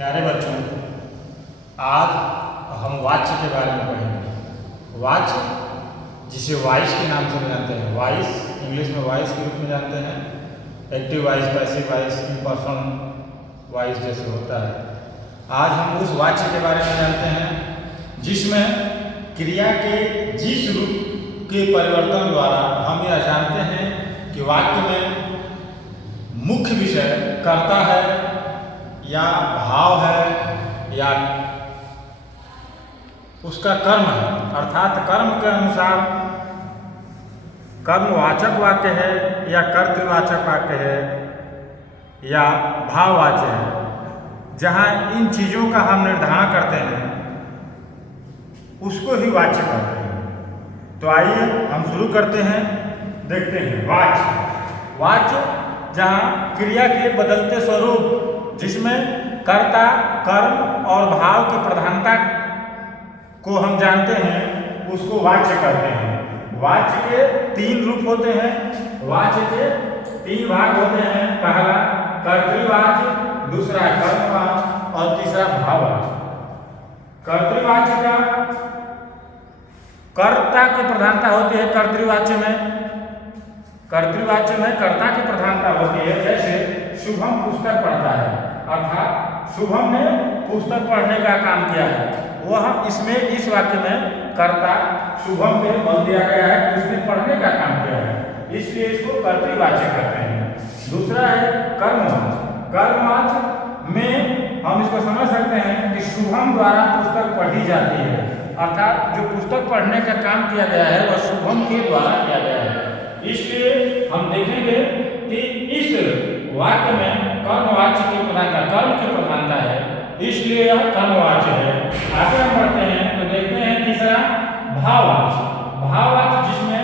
प्यारे बच्चों, आज हम वाच्य के बारे में पढ़ेंगे। वाच्य जिसे वॉइस के नाम से जानते हैं, वॉइस इंग्लिश में वॉइस के रूप में जानते हैं। Active voice, passive voice, impersonal voice जैसे होता है। आज हम उस वाच्य के बारे में जानते हैं जिसमें क्रिया के जिस रूप के परिवर्तन द्वारा हम यह जानते हैं कि वाक्य में मुख्य विषय कर्ता है या भाव है या उसका कर्म है, अर्थात कर्म के अनुसार कर्मवाचक वाक्य है या कर्तृवाचक वाक्य है या भाववाच्य है। जहाँ इन चीज़ों का हम निर्धारण करते हैं उसको ही वाच्य कहते हैं। तो आइए हम शुरू करते हैं, देखते हैं वाच्य। वाच्य जहाँ क्रिया के बदलते स्वरूप जिसमें कर्ता, कर्म और भाव की प्रधानता को हम जानते हैं उसको वाच्य कहते हैं। वाच्य के तीन रूप होते हैं, वाच्य के तीन भाग होते हैं। पहला कर्तृवाच्य, दूसरा कर्मवाच्य और तीसरा भाववाच्य। कर्तृवाच्य का कर्ता की प्रधानता होती है। कर्तृवाच्य में कर्ता की प्रधानता होती है। जैसे शुभम पुस्तक पढ़ता है, अर्थात शुभम ने पुस्तक पढ़ने का काम किया है। वह इसमें इस वाक्य में कर्ता शुभम पे बल दिया गया है कि उसने पढ़ने का काम किया है, इसलिए इसको कर्तृवाच्य कहते हैं। दूसरा है कर्मवाच्य। कर्मवाच्य में हम इसको समझ सकते हैं कि शुभम द्वारा पुस्तक पढ़ी जाती है, अर्थात जो पुस्तक पढ़ने का काम किया गया है वह शुभम के द्वारा किया गया है। इसलिए हम देखेंगे कि इस वाक्य में कर्मवाच्य की प्रधानता, कर्म की प्रधानता है, इसलिए यह कर्मवाच्य है। आगे हम बढ़ते हैं तो देखते हैं तीसरा भाववाच्य। भाववाच्य जिसमें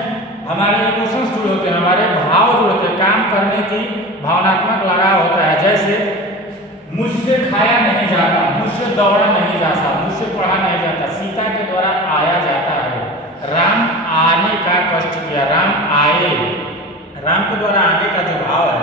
हमारे इमोशंस जुड़े होते हैं, हमारे भाव जुड़े होते हैं, काम करने की भावनात्मक लगाव होता है। जैसे मुझसे खाया नहीं जाता, मुझसे दौड़ा नहीं जाता, मुझसे पढ़ा नहीं जाता, सीता के द्वारा आया जाता है। राम आने का कष्ट किया, राम आए, राम के द्वारा आने का जो भाव है